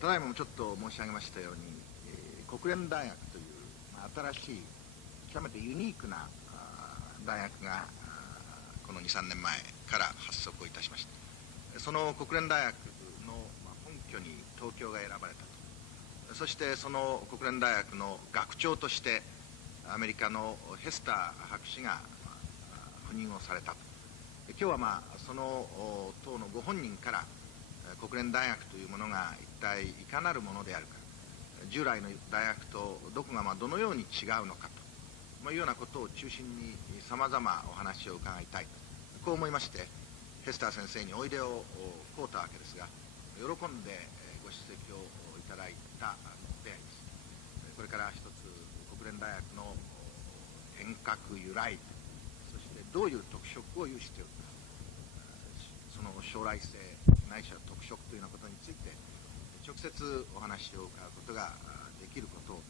ただいまもちょっと申し上げましたように、国連大学という、新しい極めてユニークな大学がこの2、3年前から発足をいたしました。その国連大学の本拠に東京が選ばれたと。そしてその国連大学の学長としてアメリカのヘスター博士が赴任をされたと。今日はその党のご本人から国連大学というものが一体いかなるものであるか、従来の大学とどこがどのように違うのかというようなことを中心にさまざまお話を伺いたい、こう思いましてヘスター先生においでを請うたわけですが、喜んでご出席をいただいた出会いです。これから一つ国連大学の変革由来、そしてどういう特色を有しているか、その将来性ないしは特色というようなことについて直接お話を伺うことができることを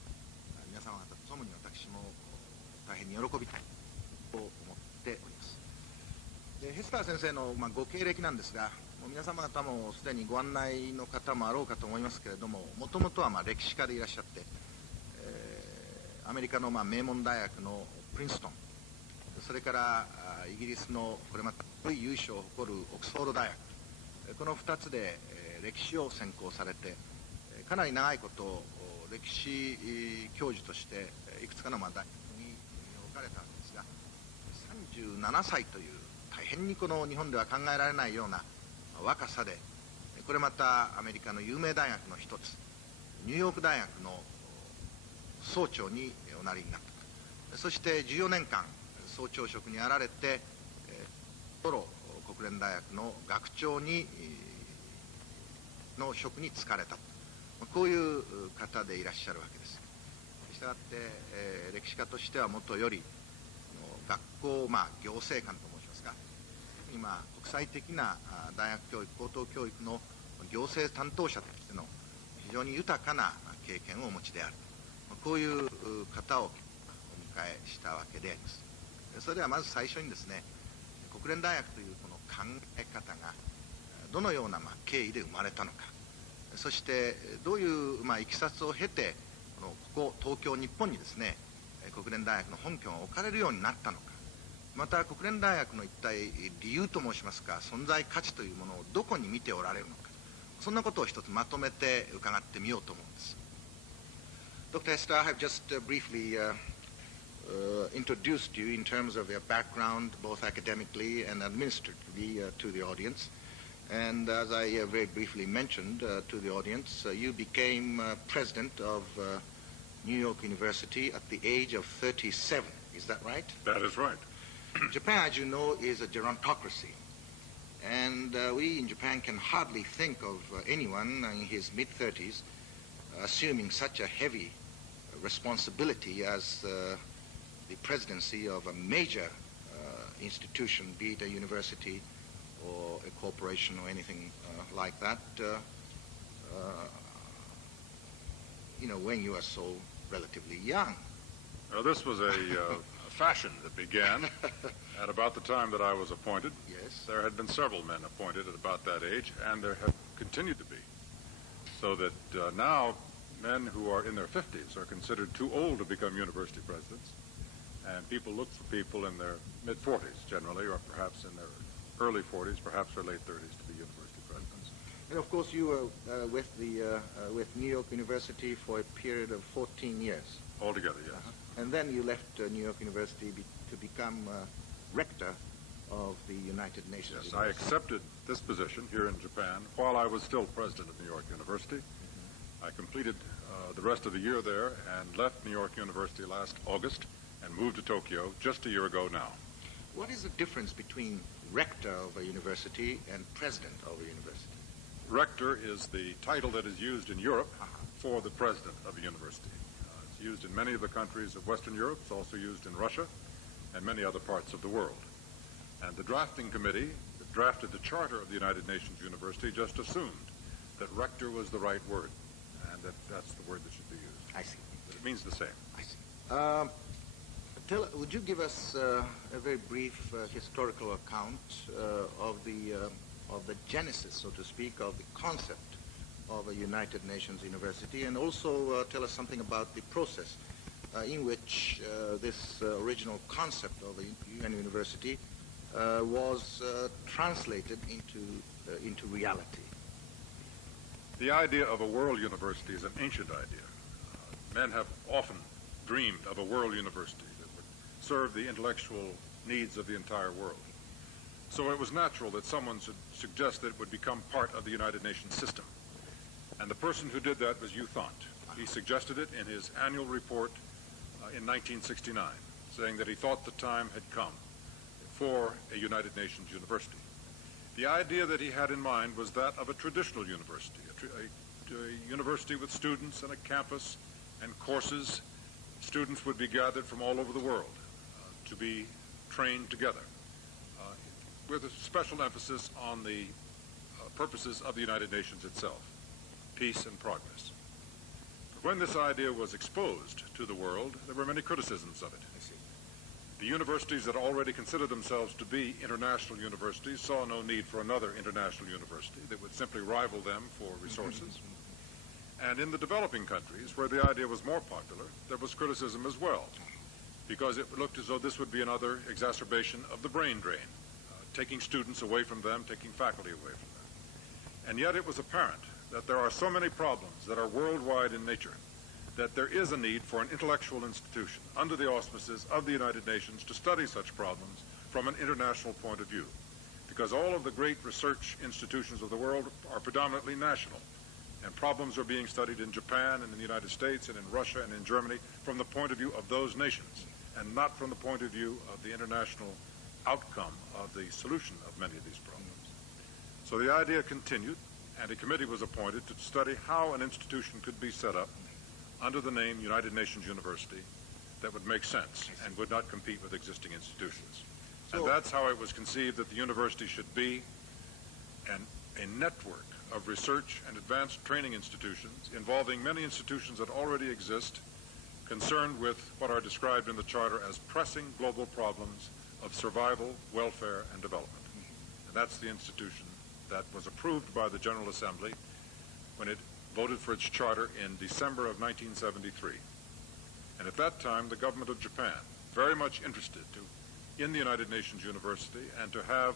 皆様方と共に私も大変に喜びたいと思っております。でヘスター先生のご経歴なんですが、もう皆様方もすでにご案内の方もあろうかと思いますけれども、もともとは歴史家でいらっしゃって、アメリカの名門大学のプリンストン、それからイギリスのこれまた優勝を誇るオックスフォード大学、この2つで歴史を専攻されて、かなり長いことを歴史教授としていくつかの大学に置かれたんですが、37歳という大変にこの日本では考えられないような若さで、これまたアメリカの有名大学の一つニューヨーク大学の総長におなりになった。そして14年間総長職にあられて、ソロ国連大学の学長の職に就かれた、こういう方でいらっしゃるわけです。したがって、歴史家としてはもとより学校、行政官と申しますか、今国際的な大学教育高等教育の行政担当者としての非常に豊かな経験をお持ちである、こういう方をお迎えしたわけであります。それではまず最初にですね、国連大学というこの考え方がどのような経緯で生まれたのか、そしてどういういきさつを経てここ東京日本にですね国連大学の本拠が置かれるようになったのか、また国連大学の一体理由と申しますか存在価値というものをどこに見ておられるのか、そんなことを一つまとめて伺ってみようと思うんです。Dr. Hester, I have just briefly introduced you in terms of your background, both academically and administratively, to the audience. And as I very briefly mentioned to the audience, you became president of New York University at the age of 37. Is that right? That is right. Japan, as you know, is a gerontocracy. And we in Japan can hardly think of anyone in his mid-30s assuming such a heavy responsibility as the presidency of a major institution, be it a university or a corporation or anything like that, when you are so relatively young. This was a fashion that began at about the time that I was appointed. Yes. There had been several men appointed at about that age, and there have continued to be. So that now men who are in their 50s are considered too old to become university presidents, and people look for people in their mid-40s generally, or perhaps in their early 40s, perhaps their late 30s to be university presidents. And of course you were with New York University for a period of 14 years. Altogether, yes. And then you left New York University to become rector of the United Nations. Yes, I accepted this position here in Japan while I was still president of New York University. I completed the rest of the year there and left New York University last August and moved to Tokyo just a year ago now. What is the difference between rector of a university and president of a university? Rector is the title that is used in Europe for the president of a university. It's used in many of the countries of Western Europe. It's also used in Russia and many other parts of the world. And the drafting committee that drafted the charter of the United Nations University just assumed that rector was the right word, and that's the word that should be used. I see. But it means the same. I see. Would you give us a very brief historical account of the genesis, so to speak, of the concept of a United Nations university, and also tell us something about the process in which this original concept of a UN university was translated into reality. The idea of a world university is an ancient idea. Men have often dreamed of a world university that would serve the intellectual needs of the entire world. So it was natural that someone should suggest that it would become part of the United Nations system. And the person who did that was U Thant. He suggested it in his annual report in 1969, saying that he thought the time had come for a United Nations university. The idea that he had in mind was that of a traditional university, a university with students and a campus and courses. Students would be gathered from all over the world to be trained together, with a special emphasis on the purposes of the United Nations itself, peace and progress. But when this idea was exposed to the world, there were many criticisms of it. The universities that already considered themselves to be international universities saw no need for another international university that would simply rival them for resources. And in the developing countries, where the idea was more popular, there was criticism as well, because it looked as though this would be another exacerbation of the brain drain, taking students away from them, taking faculty away from them. And yet it was apparent that there are so many problems that are worldwide in nature that there is a need for an intellectual institution under the auspices of the United Nations to study such problems from an international point of view, because all of the great research institutions of the world are predominantly national, and problems are being studied in Japan and in the United States and in Russia and in Germany from the point of view of those nations, and not from the point of view of the international outcome of the solution of many of these problems. So the idea continued, and a committee was appointed to study how an institution could be set up under the name United Nations University that would make sense and would not compete with existing institutions. And that's how it was conceived that the university should be a network of research and advanced training institutions involving many institutions that already exist, concerned with what are described in the Charter as pressing global problems of survival, welfare, and development. And that's the institution that was approved by the General Assembly when it voted for its charter in December of 1973. And at that time, the government of Japan, very much interested in the United Nations University and to have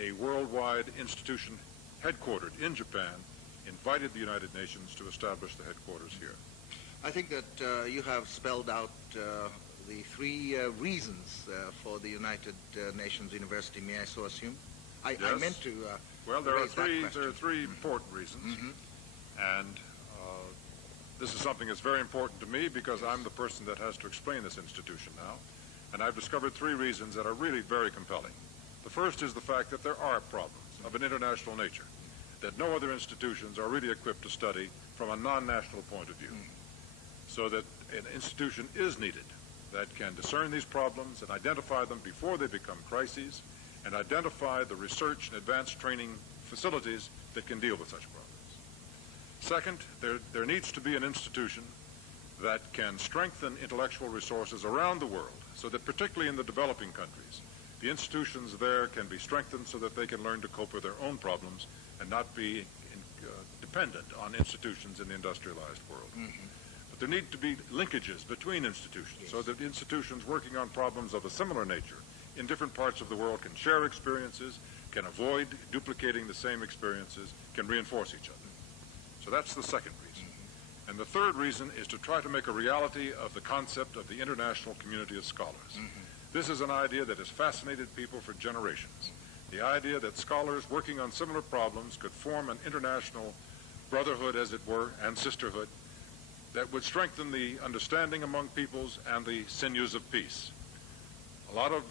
a worldwide institution headquartered in Japan, invited the United Nations to establish the headquarters here. I think that you have spelled out the three reasons for the United Nations University, may I so assume? Yes. I meant to well, there are raise three important reasons. And this is something that's very important to me because I'm the person that has to explain this institution now. And I've discovered three reasons that are really very compelling. The first is the fact that there are problems of an international nature that no other institutions are really equipped to study from a non-national point of view. So that an institution is needed that can discern these problems and identify them before they become crises and identify the research and advanced training facilities that can deal with such problems. Second, there needs to be an institution that can strengthen intellectual resources around the world so that particularly in the developing countries, the institutions there can be strengthened so that they can learn to cope with their own problems and not be dependent on institutions in the industrialized world. But there need to be linkages between institutions so that institutions working on problems of a similar nature in different parts of the world can share experiences, can avoid duplicating the same experiences, can reinforce each other. So that's the second reason. And the third reason is to try to make a reality of the concept of the international community of scholars. This is an idea that has fascinated people for generations. The idea that scholars working on similar problems could form an international brotherhood, as it were, and sisterhood that would strengthen the understanding among peoples and the sinews of peace. A lot of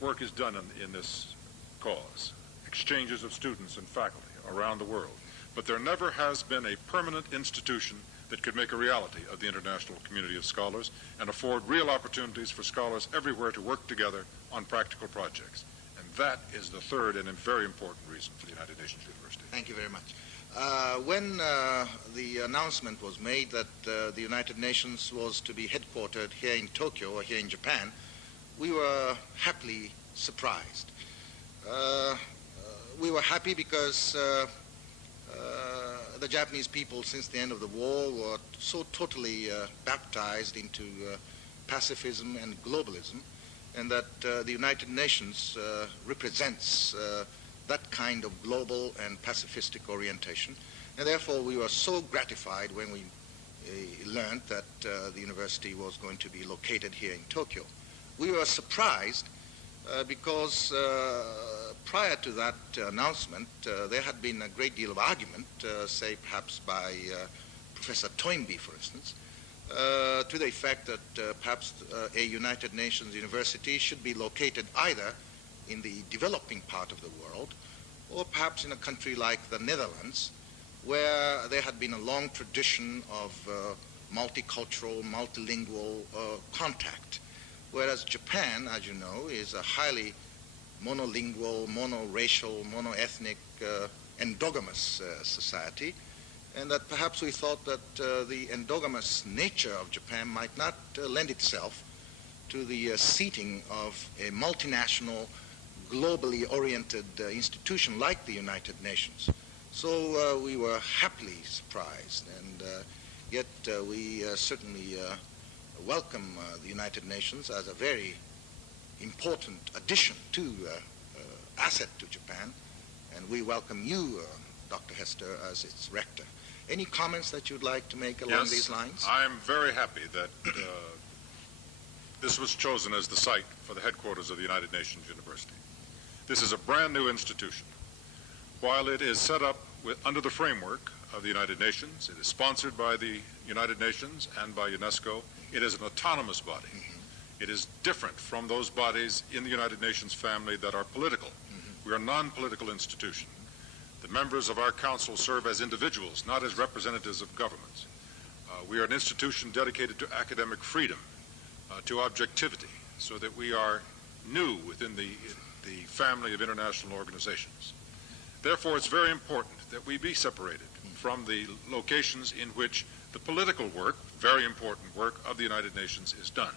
work is done in this cause, exchanges of students and faculty around the world. But there never has been a permanent institution that could make a reality of the international community of scholars and afford real opportunities for scholars everywhere to work together on practical projects. And that is the third and a very important reason for the United Nations University. Thank you very much. When the announcement was made that the United Nations was to be headquartered here in Tokyo or here in Japan, we were happily surprised. We were happy because the Japanese people, since the end of the war, were so totally baptized into pacifism and globalism, and that the United Nations represents that kind of global and pacifistic orientation. And therefore, we were so gratified when we learned that the university was going to be located here in Tokyo. We were surprised because prior to that announcement, there had been a great deal of argument, say perhaps by Professor Toynbee, for instance, to the effect that perhaps a United Nations university should be located either in the developing part of the world or perhaps in a country like the Netherlands, where there had been a long tradition of multicultural, multilingual contact, whereas Japan, as you know, is a highly monolingual, monoracial, monoethnic, endogamous society, and that perhaps we thought that the endogamous nature of Japan might not lend itself to the seating of a multinational, globally oriented institution like the United Nations. So we were happily surprised, and yet we certainly welcome the United Nations as a very important addition to, asset to Japan, and we welcome you, Dr. Hester, as its rector. Any comments that you'd like to make along these lines? I'm very happy that this was chosen as the site for the headquarters of the United Nations University. This is a brand new institution. While it is set up under the framework of the United Nations, it is sponsored by the United Nations and by UNESCO, it is an autonomous body. It is different from those bodies in the United Nations family that are political. We are a non-political institution. The members of our council serve as individuals, not as representatives of governments. We are an institution dedicated to academic freedom, to objectivity, so that we are new within the family of international organizations. Therefore, it's very important that we be separated from the locations in which the political work, very important work of the United Nations is done,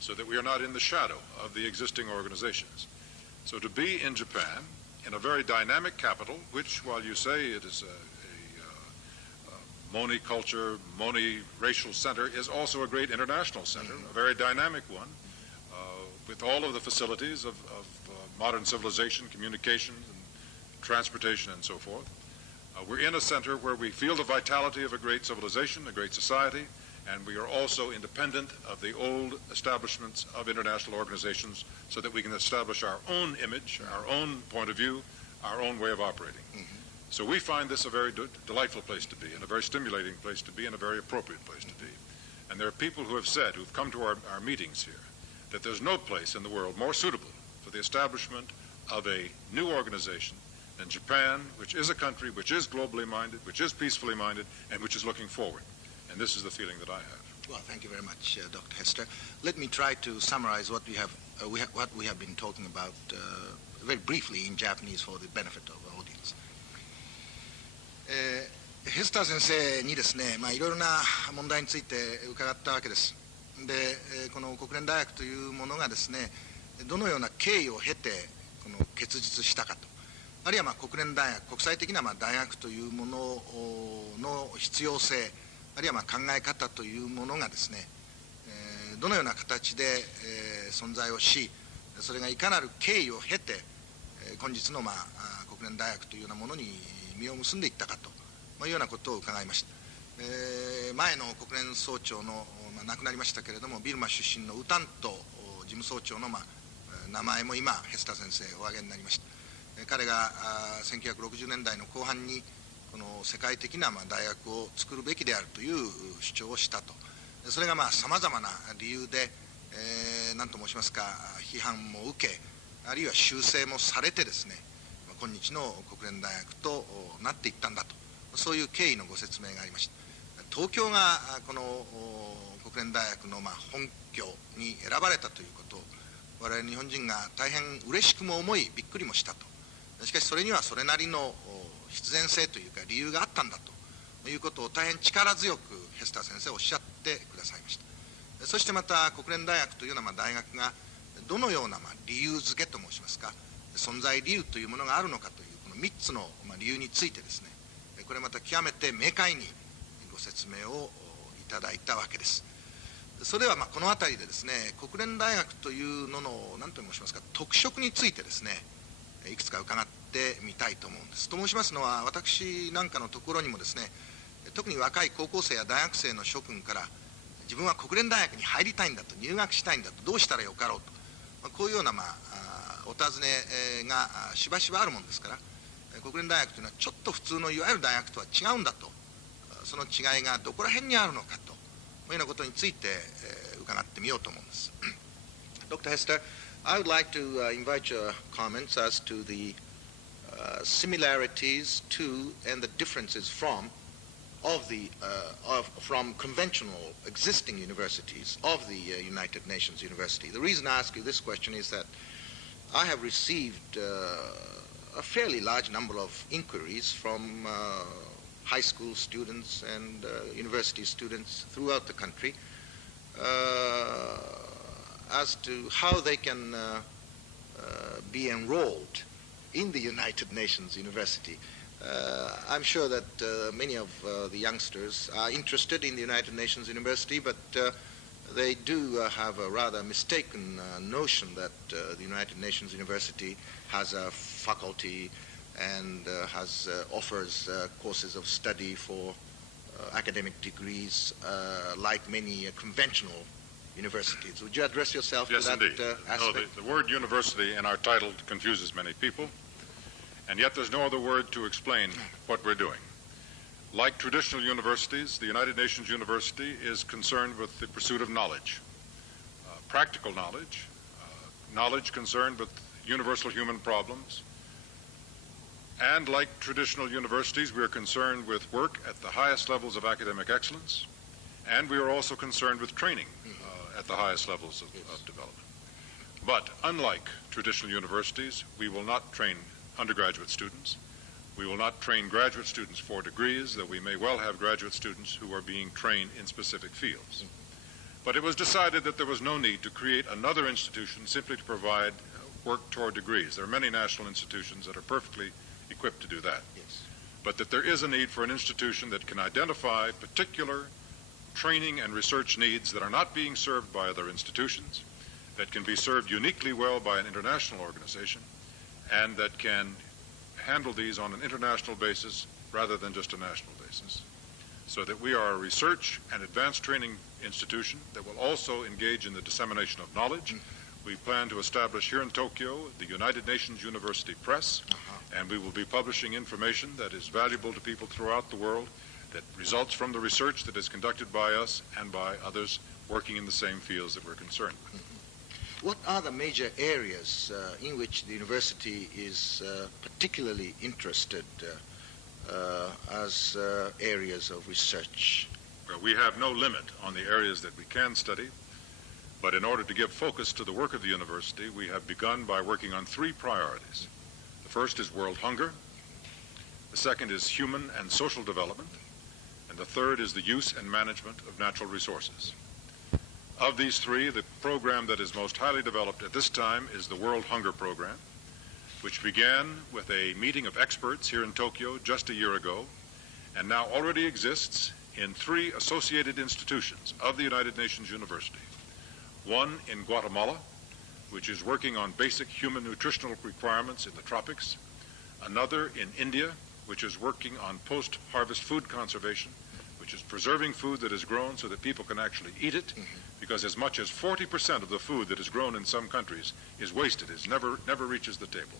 so that we are not in the shadow of the existing organizations. So to be in Japan, in a very dynamic capital, which, while you say it is a monoculture, monoracial center, is also a great international center, a very dynamic one, with all of the facilities of modern civilization, communication, and transportation, and so forth. We're in a center where we feel the vitality of a great civilization, a great society, and we are also independent of the old establishments of international organizations, so that we can establish our own image, our own point of view, our own way of operating. So we find this a very delightful place to be, and a very stimulating place to be, and a very appropriate place to be. And there are people who have said, who've come to our meetings here, that there's no place in the world more suitable for the establishment of a new organization than Japan, which is a country which is globally minded, which is peacefully minded, and which is looking forward. And this is the feeling that I have. Well, thank you very much, Dr. Hester. Let me try to summarize what we have been talking about very briefly in Japanese for the benefit of our audience. ヘスター先生にですね、いろいろな問題について伺ったわけです。で、この国連大学というものがですね、どのような経緯を経てこの結実したかと、あるいは国連大学、国際的な大学というものの必要性、あるいは考え方というものがですね、どのような形で存在をし、それがいかなる経緯を経て今日の国連大学というようなものに実を結んでいったかというようなことを伺いました。前の国連総長の亡くなりましたけれども、ビルマ出身のウタント事務総長の名前も今ヘスター先生お挙げになりました。彼が1960年代の後半にこの世界的な大学を作るべきであるという主張をしたと。それがさまざまな理由で、何と申しますか、批判も受け、あるいは修正もされてですね、今日の国連大学となっていったんだと、そういう経緯のご説明がありました。東京がこの国連大学の本拠に選ばれたということを、我々日本人が大変嬉しくも思い、びっくりもしたと。しかしそれにはそれなりの必然性というか理由があったんだということを大変力強くヘスター先生はおっしゃってくださいました。そしてまた国連大学というような大学がどのような理由付けと申しますか、存在理由というものがあるのかというこの3つの理由についてですね、これまた極めて明快にご説明をいただいたわけです。それではこの辺りでですね、国連大学というのの何と申しますか、特色についてですね、いくつか伺ってみたいと思うんです。と申しますのは、私なんかのところにもですね、特に若い高校生や大学生の諸君から、自分は国連大学に入りたいんだと、入学したいんだと、どうしたらよかろうと、こういうようなお尋ねがしばしばあるものですから、国連大学というのはちょっと普通のいわゆる大学とは違うんだと、その違いがどこら辺にあるのかというようなことについて伺ってみようと思うんです。Dr. Hester, I would like to invite your comments as to the similarities to and the differences from conventional existing universities of the United Nations University. The reason I ask you this question is that I have received a fairly large number of inquiries from high school students and university students throughout the country as to how they can be enrolled in the United Nations University. I'm sure that many of the youngsters are interested in the United Nations University, but they do have a rather mistaken notion that the United Nations University has a faculty and offers courses of study for academic degrees like many conventional universities. Would you address yourself to that aspect? The word university in our title confuses many people, and yet there's no other word to explain what we're doing. Like traditional universities, the United Nations University is concerned with the pursuit of knowledge, practical knowledge, knowledge concerned with universal human problems. And like traditional universities, we are concerned with work at the highest levels of academic excellence, and we are also concerned with training at the highest levels of development. But unlike traditional universities, we will not train undergraduate students. We will not train graduate students for degrees, though we may well have graduate students who are being trained in specific fields. But it was decided that there was no need to create another institution simply to provide work toward degrees. There are many national institutions that are perfectly equipped to do that. Yes. But that there is a need for an institution that can identify particular training and research needs that are not being served by other institutions, that can be served uniquely well by an international organization, and that can handle these on an international basis rather than just a national basis, so that we are a research and advanced training institution that will also engage in the dissemination of knowledge. We plan to establish here in Tokyo the United Nations University Press, and we will be publishing information that is valuable to people throughout the world that results from the research that is conducted by us and by others working in the same fields that we're concerned with. What are the major areas in which the university is particularly interested as areas of research? Well, we have no limit on the areas that we can study, but in order to give focus to the work of the university, we have begun by working on three priorities. The first is world hunger, the second is human and social development, and the third is the use and management of natural resources. Of these three, the program that is most highly developed at this time is the World Hunger Program, which began with a meeting of experts here in Tokyo just a year ago, and now already exists in three associated institutions of the United Nations University. One in Guatemala, which is working on basic human nutritional requirements in the tropics. Another in India, which is working on post-harvest food conservation, which is preserving food that is grown so that people can actually eat it, because as much as 40% of the food that is grown in some countries is wasted, it never reaches the table.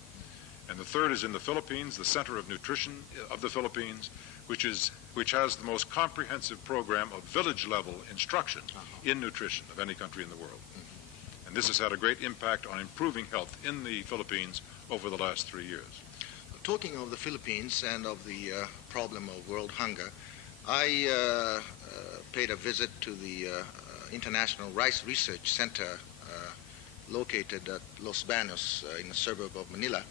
And the third is in the Philippines, the Center of Nutrition of the Philippines, which has the most comprehensive program of village-level instruction in nutrition of any country in the world. And this has had a great impact on improving health in the Philippines over the last 3 years. Talking of the Philippines and of the problem of world hunger, I paid a visit to the International Rice Research Center located at Los Baños in a suburb of Manila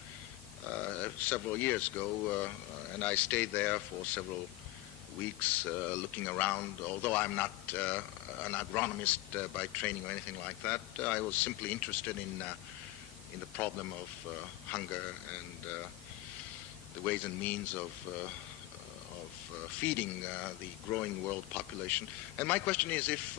several years ago, and I stayed there for several weeks looking around. Although I'm not an agronomist by training or anything like that, I was simply interested in the problem of hunger and the ways and means of feeding the growing world population. And my question is if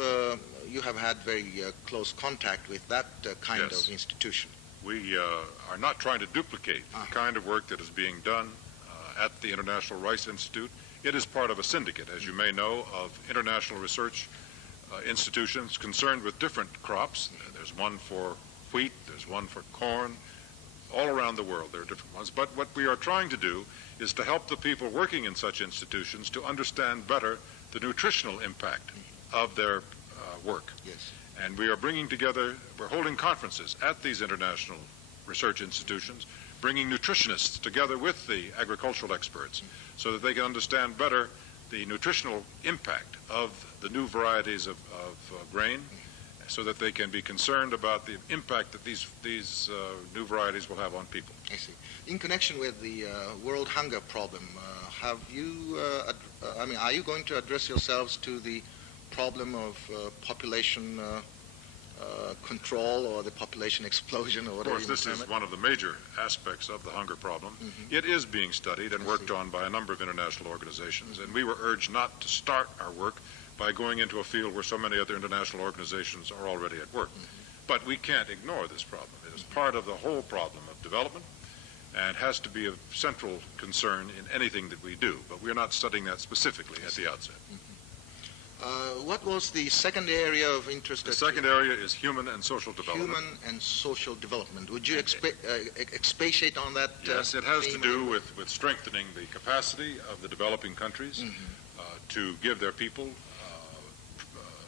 you have had very close contact with that kind Yes. of institution. We are not trying to duplicate the kind of work that is being done at the International Rice Institute. It is part of a syndicate, as you may know, of international research institutions concerned with different crops. There's one for wheat, there's one for corn. All around the world there are different ones. But what we are trying to do is to help the people working in such institutions to understand better the nutritional impact of their work. Yes. And we are bringing together, we're holding conferences at these international research institutions, bringing nutritionists together with the agricultural experts so that they can understand better the nutritional impact of the new varieties of grain, so that they can be concerned about the impact that these new varieties will have on people. I see. In connection with the world hunger problem, have you, are you going to address yourselves to the problem of population control or the population explosion or Of whatever? course, this is one of the major aspects of the hunger problem. It is being studied and worked on by a number of international organizations, and we were urged not to start our work by going into a field where so many other international organizations are already at work. But we can't ignore this problem. It is part of the whole problem of development and has to be a central concern in anything that we do. But we're not studying that specifically at the outset. What was the second area of interest? The second area is human and social development. Human and social development. Would you expatiate on that? Yes, it has to theme do with strengthening the capacity of the developing countries to give their people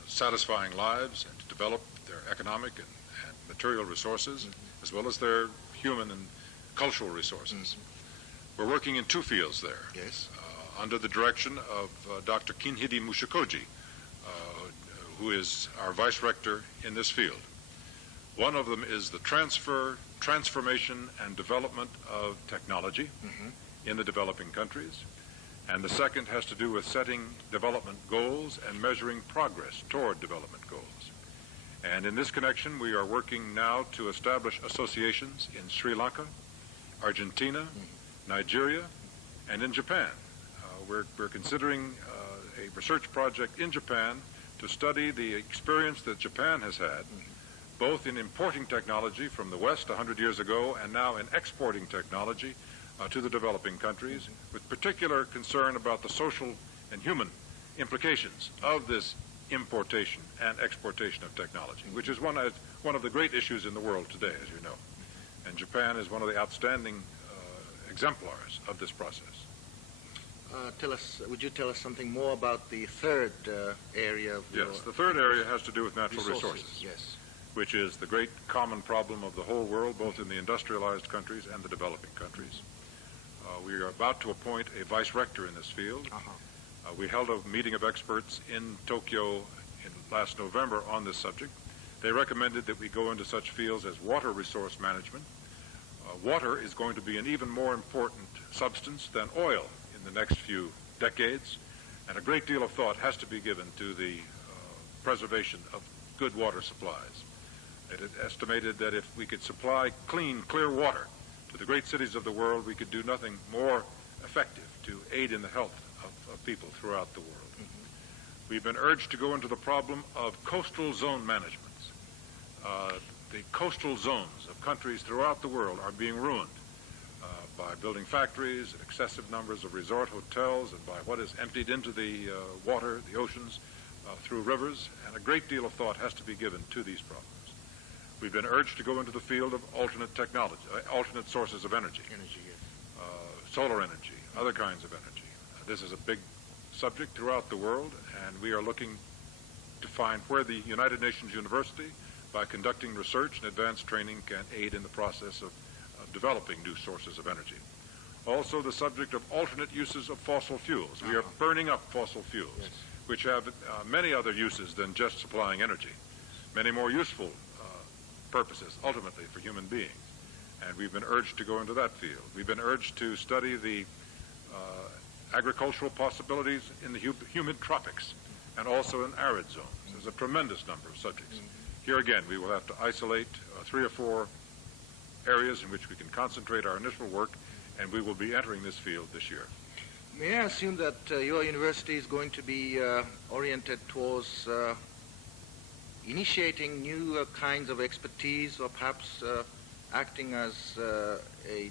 satisfying lives and to develop their economic and material resources as well as their human and cultural resources. We're working in two fields there. Yes. Under the direction of Dr. Kinhide Mushikoji, who is our vice rector in this field. One of them is the transformation, and development of technology in the developing countries. And the second has to do with setting development goals and measuring progress toward development goals. And in this connection, we are working now to establish associations in Sri Lanka, Argentina, Nigeria, and in Japan. We're considering a research project in Japan to study the experience that Japan has had, both in importing technology from the West 100 years ago and now in exporting technology to the developing countries, with particular concern about the social and human implications of this importation and exportation of technology, which is one of the great issues in the world today, as you know. And Japan is one of the outstanding exemplars of this process. Would you tell us something more about the third area of Yes, the third area has to do with natural resources, yes, which is the great common problem of the whole world, both in the industrialized countries and the developing countries. We are about to appoint a vice rector in this field. We held a meeting of experts in Tokyo last November on this subject. They recommended that we go into such fields as water resource management. Water is going to be an even more important substance than oil in the next few decades, and a great deal of thought has to be given to the preservation of good water supplies. It is estimated that if we could supply clean, clear water to the great cities of the world, we could do nothing more effective to aid in the health of people throughout the world. We've been urged to go into the problem of coastal zone management. The coastal zones of countries throughout the world are being ruined by building factories and excessive numbers of resort hotels and by what is emptied into the water, the oceans, through rivers, and a great deal of thought has to be given to these problems. We've been urged to go into the field of alternate technology, alternate sources of energy, solar energy, other kinds of energy. This is a big subject throughout the world, and we are looking to find where the United Nations University, by conducting research and advanced training, can aid in the process of developing new sources of energy. Also, the subject of alternate uses of fossil fuels. We are burning up fossil fuels, which have many other uses than just supplying energy, many more useful purposes, ultimately, for human beings. And we've been urged to go into that field. We've been urged to study the agricultural possibilities in the humid tropics and also in arid zones. There's a tremendous number of subjects. Here again, we will have to isolate 3 or 4 areas in which we can concentrate our initial work, and we will be entering this field this year. May I assume that your university is going to be oriented towards initiating new kinds of expertise, or perhaps acting as a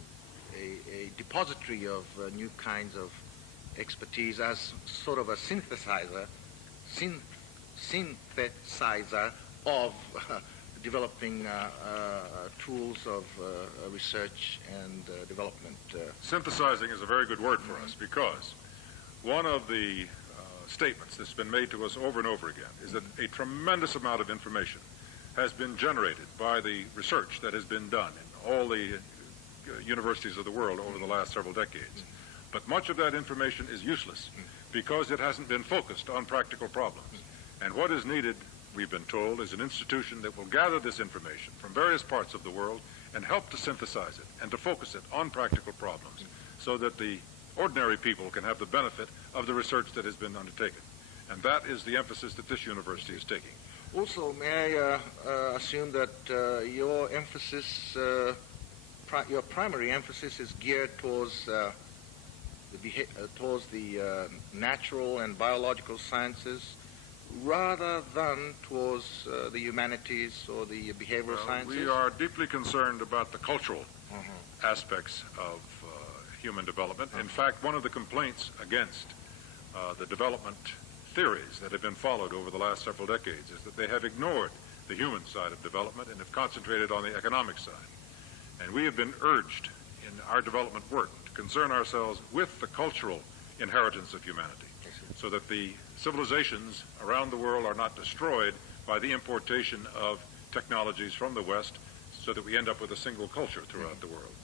depository of new kinds of expertise, as sort of a synthesizer of developing tools of research and development. Synthesizing is a very good word for us, because one of the statements that's been made to us over and over again is that a tremendous amount of information has been generated by the research that has been done in all the universities of the world over the last several decades. But much of that information is useless because it hasn't been focused on practical problems. And what is needed, we've been told, is an institution that will gather this information from various parts of the world and help to synthesize it and to focus it on practical problems so that the ordinary people can have the benefit of the research that has been undertaken. And that is the emphasis that this university is taking. Also, may I assume that your emphasis, your primary emphasis is geared towards the natural and biological sciences, rather than towards the humanities or the behavioral sciences? We are deeply concerned about the cultural aspects of human development. In fact, one of the complaints against the development theories that have been followed over the last several decades is that they have ignored the human side of development and have concentrated on the economic side. And we have been urged in our development work to concern ourselves with the cultural inheritance of humanity, so that the civilizations around the world are not destroyed by the importation of technologies from the West, so that we end up with a single culture throughout the world.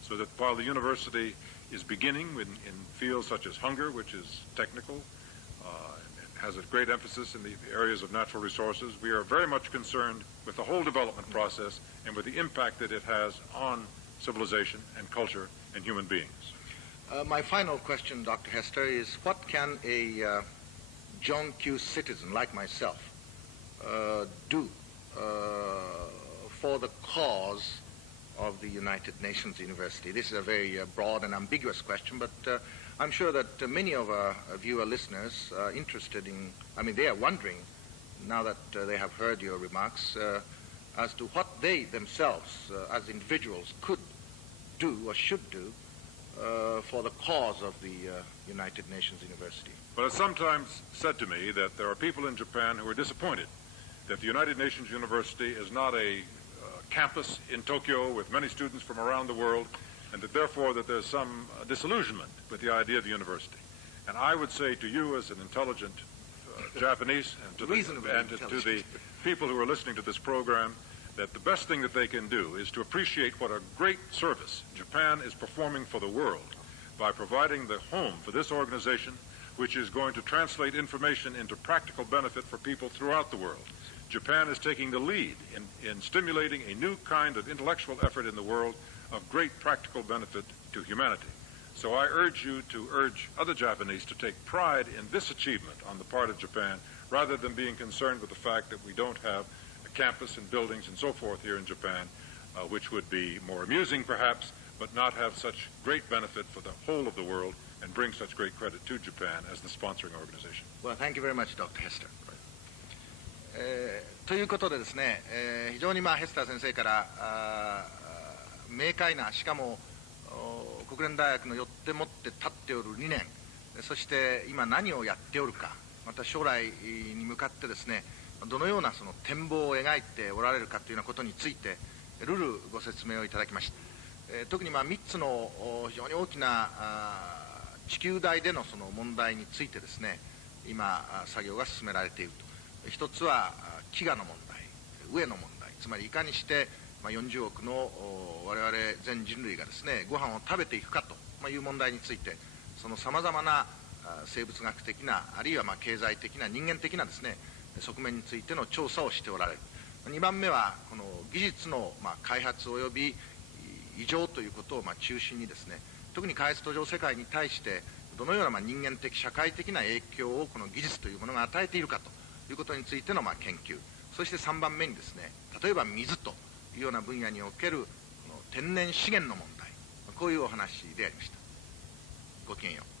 So that while the university is beginning in fields such as hunger, which is technical, and has a great emphasis in the areas of natural resources, we are very much concerned with the whole development process and with the impact that it has on civilization and culture and human beings. My final question, Dr. Hester, is what can a John Q. citizen like myself do for the cause of the United Nations University? This is a very broad and ambiguous question, but I'm sure that many of our viewer listeners are interested in, they are wondering, now that they have heard your remarks, as to what they themselves, as individuals, could do or should do for the cause of the United Nations University. Well, it's sometimes said to me that there are people in Japan who are disappointed that the United Nations University is not a campus in Tokyo with many students from around the world, and that therefore that there's some disillusionment with the idea of the university. And I would say to you as an intelligent Japanese and to the people who are listening to this program, that the best thing that they can do is to appreciate what a great service Japan is performing for the world by providing the home for this organization, which is going to translate information into practical benefit for people throughout the world. Japan is taking the lead in stimulating a new kind of intellectual effort in the world of great practical benefit to humanity. So I urge you to urge other Japanese to take pride in this achievement on the part of Japan, rather than being concerned with the fact that we don't have a campus and buildings and so forth here in Japan, which would be more amusing perhaps, but not have such great benefit for the whole of the world and bring such great credit to Japan as the sponsoring organization. Well, thank you very much, Dr. Hester. ということでですね、非常にヘスター先生から明快な、しかも国連大学のよってもって立っておる理念、そして今何をやっておるか、また将来に向かってですね、どのようなその展望を描いておられるかというようなことについてるるご説明をいただきました。特に3つの非常に大きな地球大でのその問題についてですね、今作業が進められていると。一つは飢餓の問題、飢えの問題、つまりいかにして40億の我々全人類がですね、ご飯を食べていくかという問題について、そのさまざまな生物学的な、あるいは経済的な、人間的なですね、側面についての調査をしておられる。2番目はこの技術の開発及び異常ということを中心にですね、特に開発途上世界に対してどのような人間的社会的な影響をこの技術というものが与えているかということについての研究、そして3番目にですね、例えば水というような分野におけるこの天然資源の問題、こういうお話でありました。ごきげんよう。